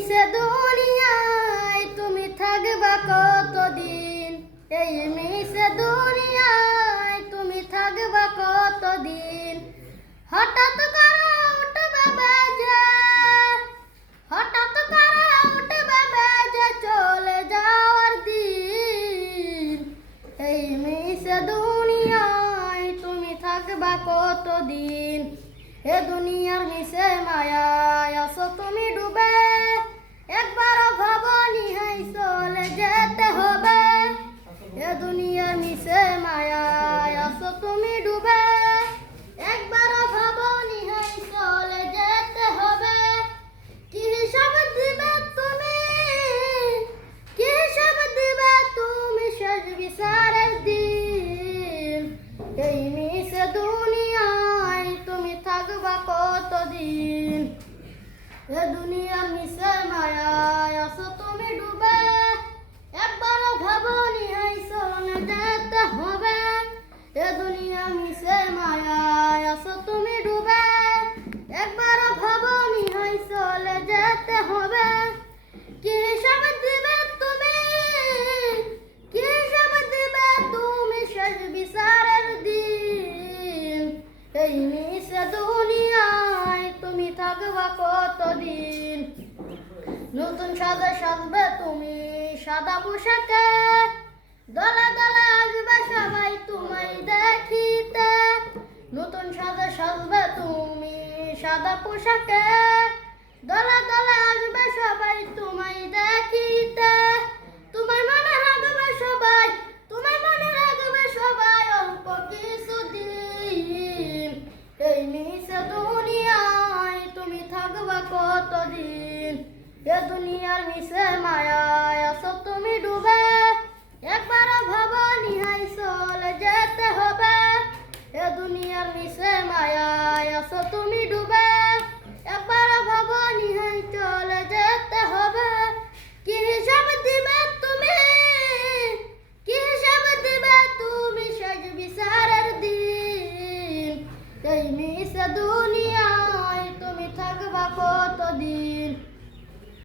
মিশে দুনিয়ায় তুমি থাকবা কতদিন, এই মিশে দুনিয়ায় তুমি থাকবা কতদিন। হঠাৎ করে উঠবে বেজে, হঠাৎ করে উঠবে বেজে চলে যাওয়ার দিন, এই মিশে দুনিয়ায় তুমি থাকবা কতদিন। এ দুনিয়ার মিশে মায়ায় আসো তুমি ডুবে, একবার ভাবনি হাই চলে যেতে হবে। এ দুনিয়ার মিশে মায়ায় আসো তুমি ডুবে, একবার ভাবনি হাই চলে যেতে হবে। কি হিসাব দিবে তুমি, কি হিসাব দিবে তুমি শেষ বিচারের দিন, এই মিশে দুনিয়ায় তুমি থাকবা কতদিন। এ দুনিয়ার মিশে মায়ায় আসো তুমি ডুবে, একবার ভাবনি হাই চলে যেতে হবে। এ দুনিয়ার মিশে মায়ায় আসো তুমি ডুবে, একবার ভাবনি হাই চলে যেতে হবে। কি হিসাব দিবে তুমি, কি হিসাব দিবে তুমি শেষ বিচারের দিন, এই মিশে দুনিয়ায় তুমি থাকবা কতদিন। নতুন সাজে সাজবে তুমি সাদা পোশাকে, দলে দলে আসবে সবাই তোমায় দেখিতে। নতুন সাজে সাজবে তুমি সাদা পোশাকে, দলে দলে আসবে সবাই তোমায় দেখিতে। তোমার মনে রাখবে সবাই, তোমার মনে রাখবে সবাই অল্প কিছুদিন, এই মিশে দুনিয়ায় তুমি থাকবা কতদিন। এ দুনিয়ার মিশে মায়ায় আসো তুমি ডুবে, একবার ভাবনি হাই চলে যেতে হবে। এ দুনিয়ার মিশে মায়ায় আসো তুমি ডুবে,